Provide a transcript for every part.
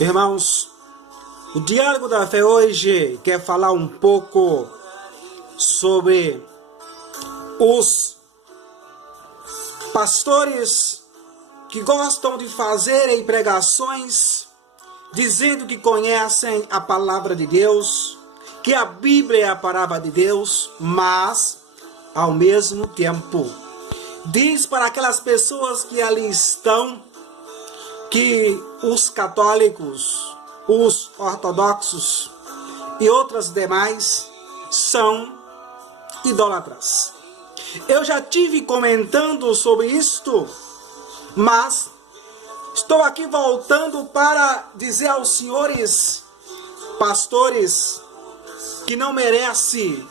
Irmãos, o Diálogo da Fé hoje quer falar um pouco sobre os pastores que gostam de fazerem pregações dizendo que conhecem a palavra de Deus, que a Bíblia é a palavra de Deus, mas, ao mesmo tempo, diz para aquelas pessoas que ali estão que os católicos, os ortodoxos e outras demais são idólatras. Eu já tive comentando sobre isto, mas estou aqui voltando para dizer aos senhores pastores que não merece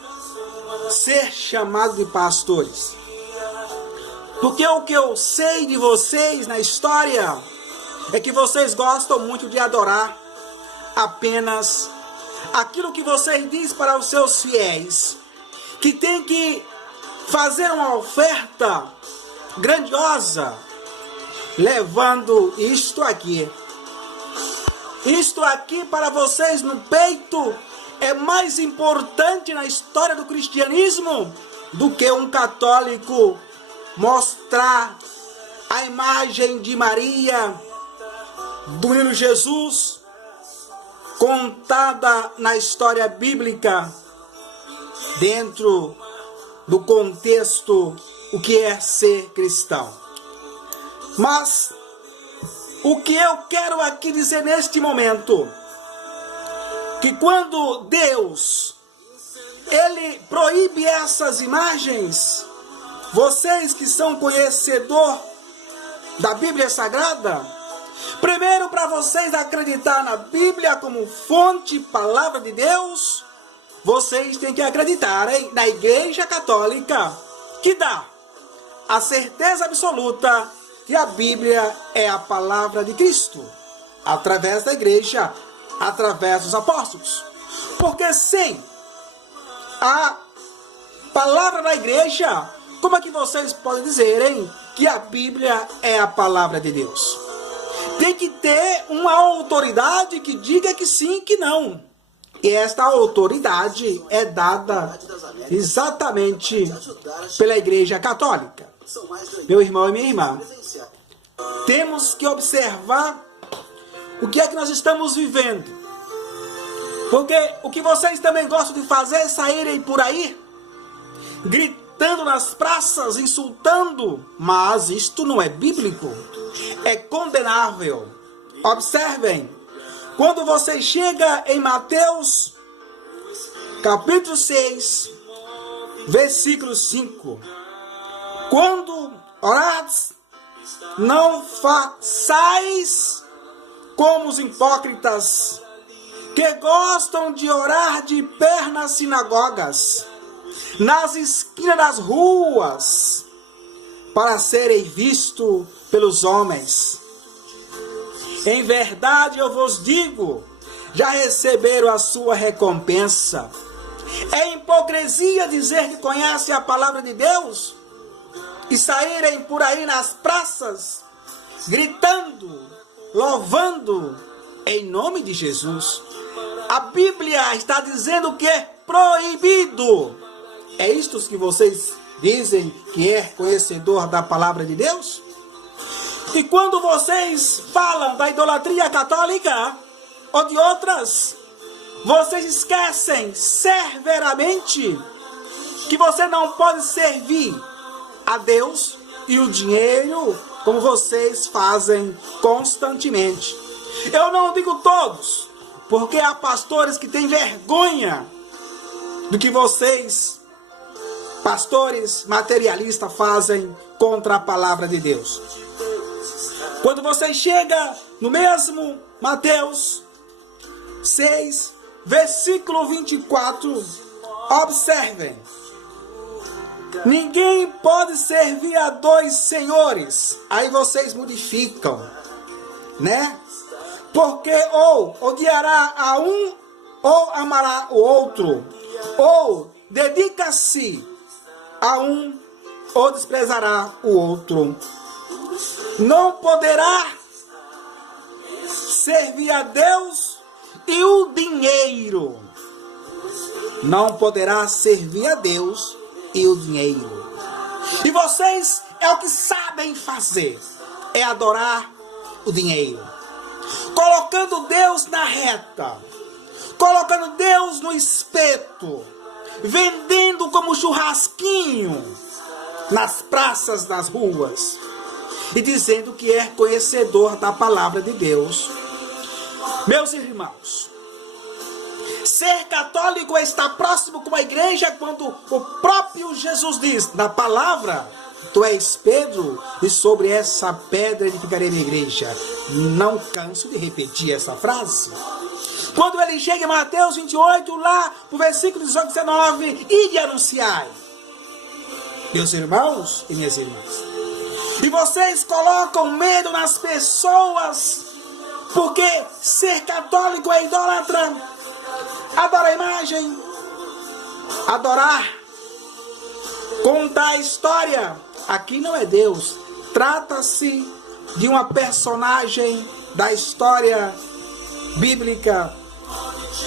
ser chamado de pastores. Porque o que eu sei de vocês na história é que vocês gostam muito de adorar apenas aquilo que vocês dizem para os seus fiéis, que tem que fazer uma oferta grandiosa, levando isto aqui para vocês no peito é mais importante na história do cristianismo do que um católico mostrar a imagem de Maria, do menino Jesus, contada na história bíblica, dentro do contexto o que é ser cristão. Mas o que eu quero aqui dizer neste momento, que quando Deus ele proíbe essas imagens, vocês que são conhecedor da Bíblia Sagrada, primeiro, para vocês acreditar na Bíblia como fonte, palavra de Deus, vocês têm que acreditar na Igreja Católica, que dá a certeza absoluta que a Bíblia é a palavra de Cristo, através da Igreja, através dos apóstolos. Porque sem a palavra da Igreja, como é que vocês podem dizerem que a Bíblia é a palavra de Deus? Tem que ter uma autoridade que diga que sim, que não. E esta autoridade é dada exatamente pela Igreja Católica. Meu irmão e minha irmã, temos que observar o que é que nós estamos vivendo. Porque o que vocês também gostam de fazer é saírem por aí, gritando nas praças, insultando. Mas isto não é bíblico. É condenável. Observem, quando você chega em Mateus, capítulo 6, versículo 5. Quando orares, não façais como os hipócritas, que gostam de orar de pé nas sinagogas, nas esquinas das ruas, para serem vistos pelos homens. Em verdade eu vos digo, já receberam a sua recompensa. É hipocrisia dizer que conhece a palavra de Deus e saírem por aí nas praças, gritando, louvando em nome de Jesus. A Bíblia está dizendo que é proibido. É isto que vocês dizem que é conhecedor da palavra de Deus? E quando vocês falam da idolatria católica ou de outras, vocês esquecem severamente que você não pode servir a Deus e o dinheiro como vocês fazem constantemente. Eu não digo todos, porque há pastores que têm vergonha do que vocês, pastores materialistas, fazem contra a palavra de Deus. Quando você chega no mesmo Mateus 6, versículo 24, observem. Ninguém pode servir a dois senhores. Aí vocês modificam, né? Porque ou odiará a um ou amará o outro, ou dedica-se a um ou desprezará o outro. Não poderá servir a Deus e o dinheiro. Não poderá servir a Deus e o dinheiro. E vocês é o que sabem fazer, é adorar o dinheiro, colocando Deus na reta, colocando Deus no espeto, vendendo como churrasquinho nas praças, nas ruas, e dizendo que é conhecedor da palavra de Deus. Meus irmãos, ser católico é estar próximo com a igreja quando o próprio Jesus diz na palavra: tu és Pedro, e sobre essa pedra edificarei minha igreja. Não canso de repetir essa frase. Quando ele chega em Mateus 28, lá no versículo 18 e 19, ide anunciai. Meus irmãos e minhas irmãs, e vocês colocam medo nas pessoas, porque ser católico é idólatra, adorar a imagem, adorar, contar a história. Aqui não é Deus, trata-se de uma personagem da história bíblica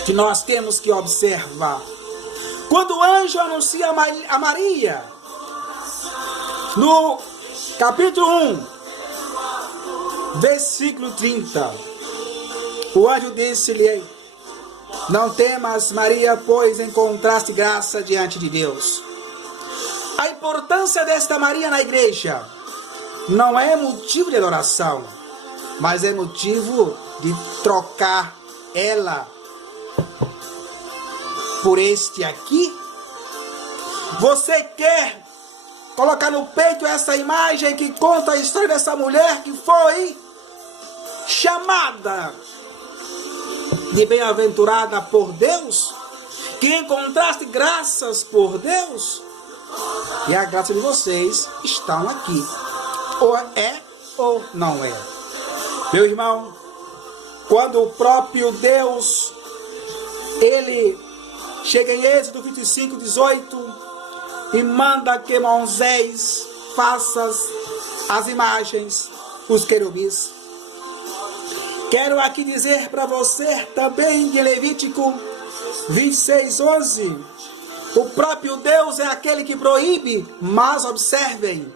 que nós temos que observar. Quando o anjo anuncia a Maria, no capítulo 1, versículo 30, o anjo disse-lhe: não temas, Maria, pois encontraste graça diante de Deus. A importância desta Maria na igreja não é motivo de adoração, mas é motivo de trocar ela por este aqui. Você quer colocar no peito essa imagem que conta a história dessa mulher que foi chamada de bem-aventurada por Deus, que encontraste graças por Deus, e a graça de vocês estão aqui. Ou é ou não é. Meu irmão, quando o próprio Deus, ele chega em Êxodo 25, 18, e manda que Moisés faça as imagens, os querubins. Quero aqui dizer para você também de Levítico 26, 11. O próprio Deus é aquele que proíbe, mas observem,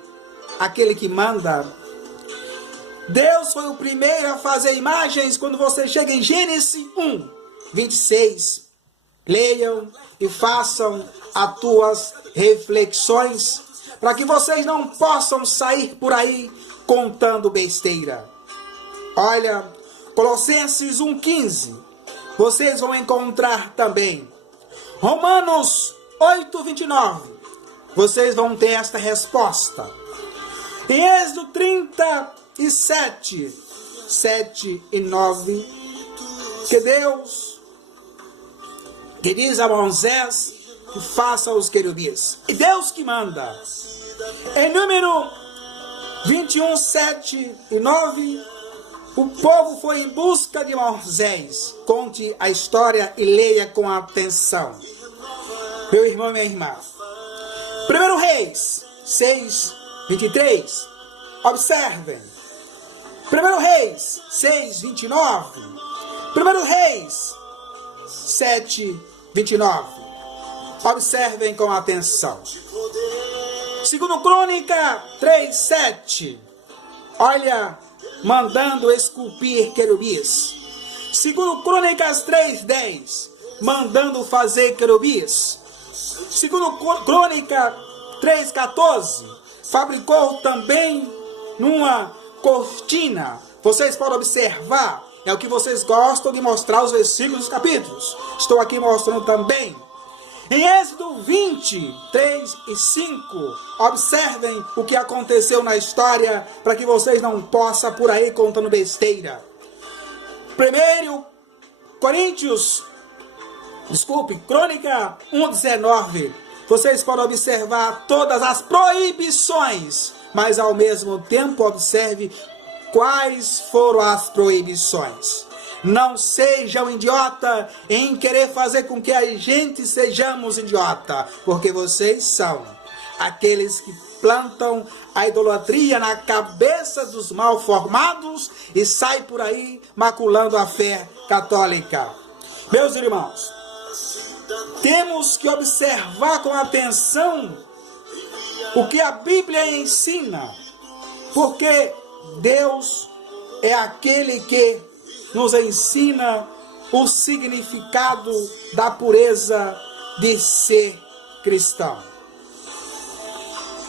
aquele que manda. Deus foi o primeiro a fazer imagens. Quando você chega em Gênesis 1, 26, leiam e façam as tuas reflexões, para que vocês não possam sair por aí contando besteira. Olha, Colossenses 1,15, vocês vão encontrar também. Romanos 8,29, vocês vão ter esta resposta. Em Êxodo 37, 7 e 9, que Deus que diz a Moisés que faça os querubins. E Deus que manda. Em número 21, 7 e 9, o povo foi em busca de Moisés. Conte a história e leia com atenção. Meu irmão e minha irmã. 1 Reis 6, 23. Observem. 1 Reis 6, 29. 1 Reis 7, 29. Observem com atenção. 2 Crônica 3, 7. Olha, mandando esculpir querubins. 2 Crônicas 3, 10. Mandando fazer querubins. 2 Crônica 3, 14. Fabricou também numa cortina. Vocês podem observar. É o que vocês gostam de mostrar os versículos dos capítulos. Estou aqui mostrando também. Em Êxodo 20, 3 e 5, observem o que aconteceu na história, para que vocês não possam por aí contando besteira. 1 Crônica 1,19, vocês podem observar todas as proibições, mas ao mesmo tempo observe quais foram as proibições. Não sejam idiota em querer fazer com que a gente sejamos idiota, porque vocês são aqueles que implantam a idolatria na cabeça dos mal formados e saem por aí maculando a fé católica. Meus irmãos, temos que observar com atenção o que a Bíblia ensina, porque Deus é aquele que nos ensina o significado da pureza de ser cristão.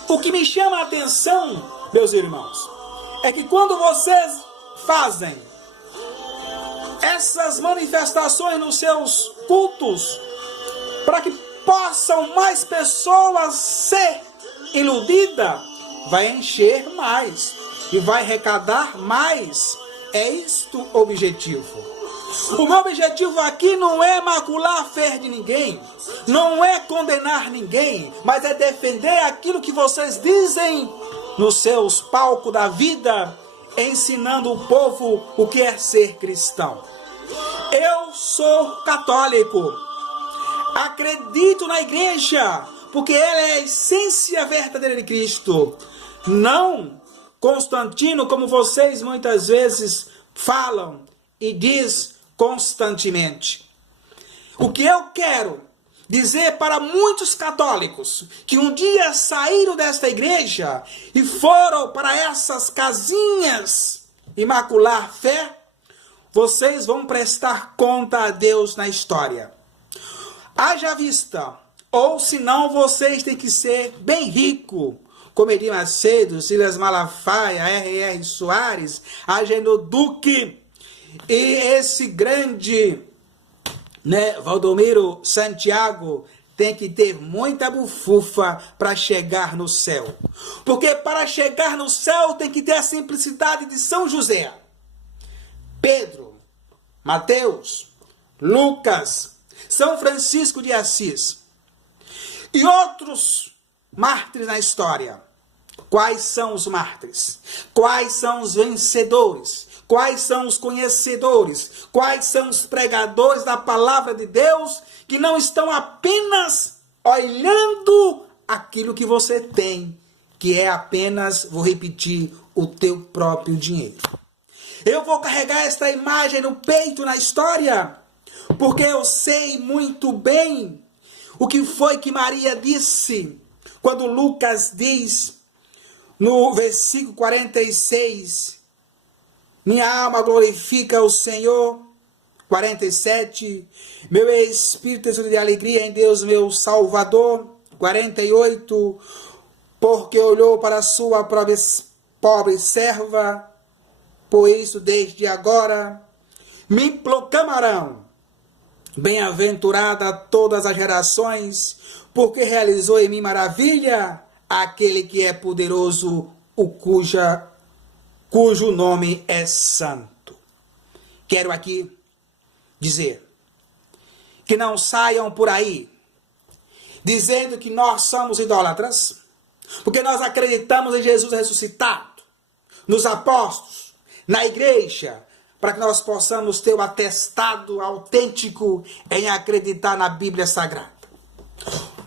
O que me chama a atenção, meus irmãos, é que quando vocês fazem essas manifestações nos seus cultos, para que possam mais pessoas ser iludidas, vai encher mais e vai arrecadar mais. É isto o objetivo. O meu objetivo aqui não é macular a fé de ninguém, não é condenar ninguém, mas é defender aquilo que vocês dizem nos seus palcos da vida, ensinando o povo o que é ser cristão. Eu sou católico, acredito na igreja, porque ela é a essência verdadeira de Cristo, não Constantino, como vocês muitas vezes falam e diz constantemente. O que eu quero dizer para muitos católicos que um dia saíram desta igreja e foram para essas casinhas imacular fé, vocês vão prestar conta a Deus na história. Haja vista, ou senão vocês têm que ser bem rico, como Edir Macedo, Silas Malafaia, R.R. Soares, Ageno Duque e esse grande Valdomiro Santiago tem que ter muita bufufa para chegar no céu. Porque para chegar no céu tem que ter a simplicidade de São José, Pedro, Mateus, Lucas, São Francisco de Assis e outros mártires na história. Quais são os mártires? Quais são os vencedores? Quais são os conhecedores? Quais são os pregadores da palavra de Deus que não estão apenas olhando aquilo que você tem, que é apenas, vou repetir, o teu próprio dinheiro. Eu vou carregar esta imagem no peito na história, porque eu sei muito bem o que foi que Maria disse quando Lucas diz no versículo 46, minha alma glorifica o Senhor. 47, meu espírito é de alegria em Deus meu Salvador. 48, porque olhou para a sua pobre serva, por isso desde agora me proclamarão bem-aventurada todas as gerações, porque realizou em mim maravilha aquele que é poderoso, cujo nome é santo. Quero aqui dizer que não saiam por aí dizendo que nós somos idólatras, porque nós acreditamos em Jesus ressuscitado, nos apóstolos, na igreja, para que nós possamos ter o atestado autêntico em acreditar na Bíblia Sagrada.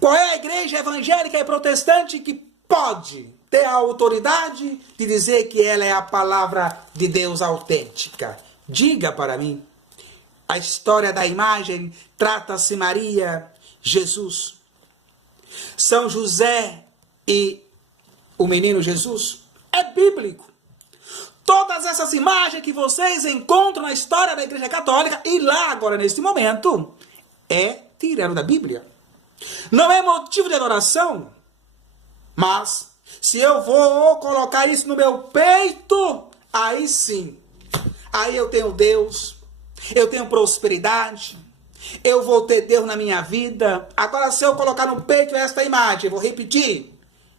Qual é a igreja evangélica e protestante que pode ter a autoridade de dizer que ela é a palavra de Deus autêntica? Diga para mim. A história da imagem trata-se Maria, Jesus, São José e o menino Jesus. É bíblico. Todas essas imagens que vocês encontram na história da Igreja Católica e lá agora neste momento é tirado da Bíblia. Não é motivo de adoração, mas se eu vou colocar isso no meu peito, aí sim, aí eu tenho Deus, eu tenho prosperidade, eu vou ter Deus na minha vida. Agora, se eu colocar no peito esta imagem, eu vou repetir,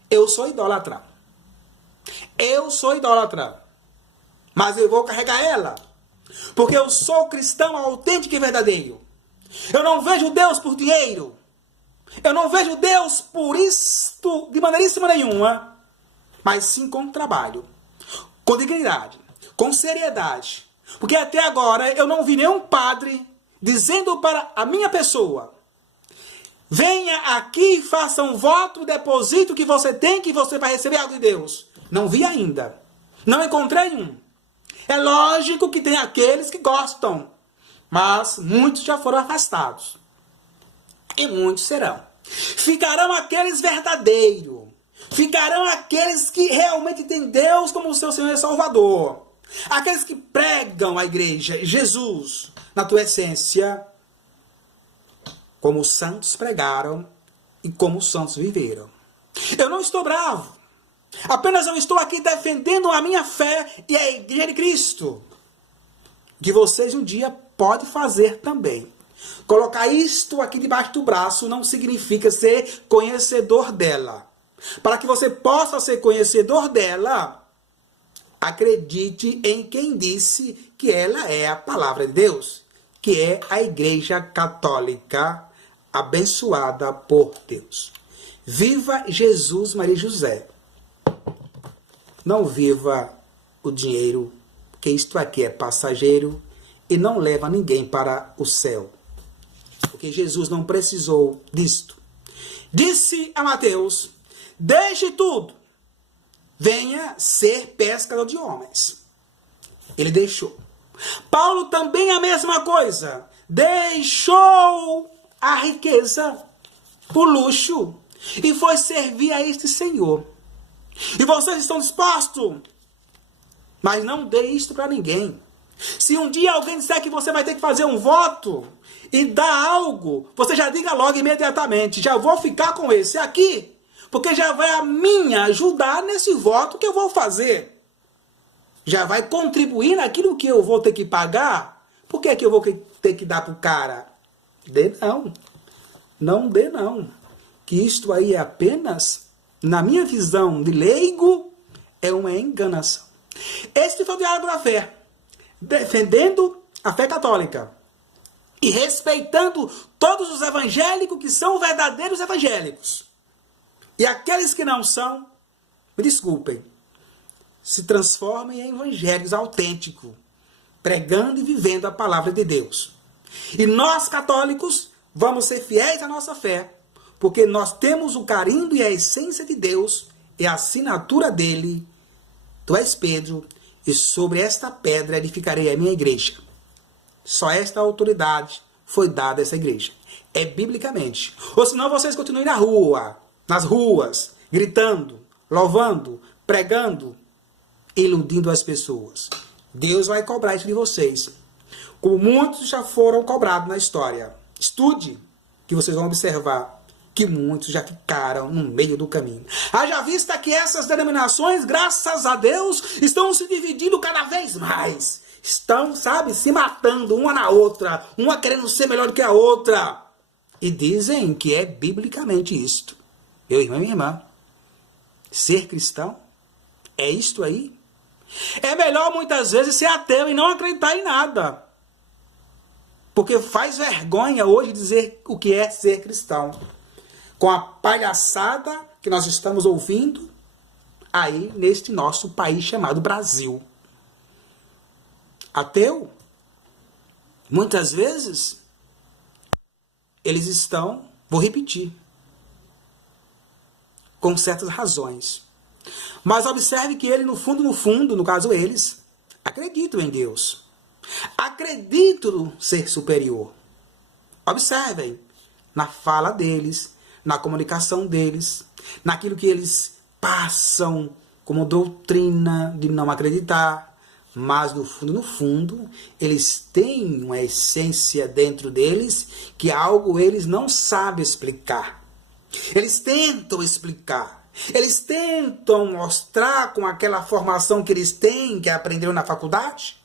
eu sou idólatra. Eu sou idólatra, mas eu vou carregar ela, porque eu sou cristão autêntico e verdadeiro. Eu não vejo Deus por dinheiro. Eu não vejo Deus por isto de maneiríssima nenhuma, mas sim com trabalho, com dignidade, com seriedade. Porque até agora eu não vi nenhum padre dizendo para a minha pessoa, Venha aqui e faça um voto, deposito que você tem, que você vai receber algo de Deus. Não vi ainda. Não encontrei um. É lógico que tem aqueles que gostam, mas muitos já foram afastados. E muitos serão. Ficarão aqueles verdadeiros. Ficarão aqueles que realmente têm Deus como seu Senhor e Salvador. Aqueles que pregam a igreja, Jesus, na tua essência, como os santos pregaram e como os santos viveram. Eu não estou bravo. Apenas eu estou aqui defendendo a minha fé e a igreja de Cristo. Que vocês um dia podem fazer também. Colocar isto aqui debaixo do braço não significa ser conhecedor dela. Para que você possa ser conhecedor dela, acredite em quem disse que ela é a palavra de Deus, que é a Igreja Católica abençoada por Deus. Viva Jesus, Maria e José. Não viva o dinheiro, porque isto aqui é passageiro e não leva ninguém para o céu. Porque Jesus não precisou disto. Disse a Mateus: deixe tudo, venha ser pescador de homens. Ele deixou. Paulo também a mesma coisa. Deixou a riqueza, o luxo, e foi servir a este Senhor. E vocês estão dispostos? Mas não dê isto para ninguém. Se um dia alguém disser que você vai ter que fazer um voto e dar algo, você já diga logo imediatamente: já vou ficar com esse aqui, porque já vai a mim ajudar nesse voto que eu vou fazer. Já vai contribuir naquilo que eu vou ter que pagar. Por que é que eu vou ter que dar para o cara? Dê não. Não dê não. Que isto aí é apenas, na minha visão de leigo, é uma enganação. Este foi o diálogo da fé. Defendendo a fé católica. E respeitando todos os evangélicos que são verdadeiros evangélicos. E aqueles que não são, me desculpem, se transformem em evangélicos autênticos, pregando e vivendo a palavra de Deus. E nós, católicos, vamos ser fiéis à nossa fé, porque nós temos o carinho e a essência de Deus e a assinatura dele. Tu és Pedro, e sobre esta pedra edificarei a minha igreja. Só esta autoridade foi dada a essa igreja. É biblicamente. Ou senão vocês continuem na rua, nas ruas, gritando, louvando, pregando, iludindo as pessoas. Deus vai cobrar isso de vocês. Como muitos já foram cobrados na história. Estude, que vocês vão observar que muitos já ficaram no meio do caminho. Haja vista que essas denominações, graças a Deus, estão se dividindo cada vez mais. Estão, sabe, se matando uma na outra, uma querendo ser melhor do que a outra. E dizem que é biblicamente isto. Meu irmão e minha irmã, ser cristão é isto aí? É melhor muitas vezes ser ateu e não acreditar em nada. Porque faz vergonha hoje dizer o que é ser cristão. Com a palhaçada que nós estamos ouvindo aí neste nosso país chamado Brasil. Ateu, muitas vezes, eles estão, vou repetir, com certas razões. Mas observe que ele, no fundo, no caso eles, acreditam em Deus. Acreditam ser superior. Observem, na fala deles, na comunicação deles, naquilo que eles passam como doutrina de não acreditar, mas no fundo, eles têm uma essência dentro deles que algo eles não sabem explicar. Eles tentam explicar, eles tentam mostrar com aquela formação que eles têm, que aprenderam na faculdade,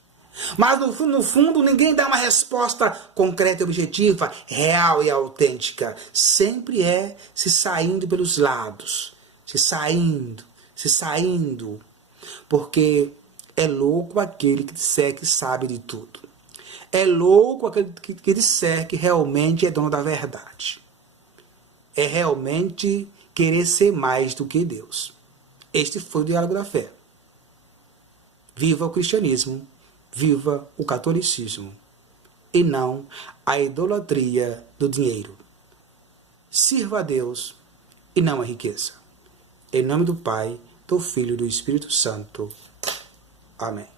mas no fundo ninguém dá uma resposta concreta e objetiva, real e autêntica. Sempre é se saindo pelos lados, se saindo. Porque é louco aquele que disser que sabe de tudo. É louco aquele que disser que realmente é dono da verdade. É realmente querer ser mais do que Deus. Este foi o diálogo da fé. Viva o cristianismo. Viva o catolicismo e não a idolatria do dinheiro. sirva a Deus e não a riqueza. Em nome do Pai, do Filho e do Espírito Santo. Amém.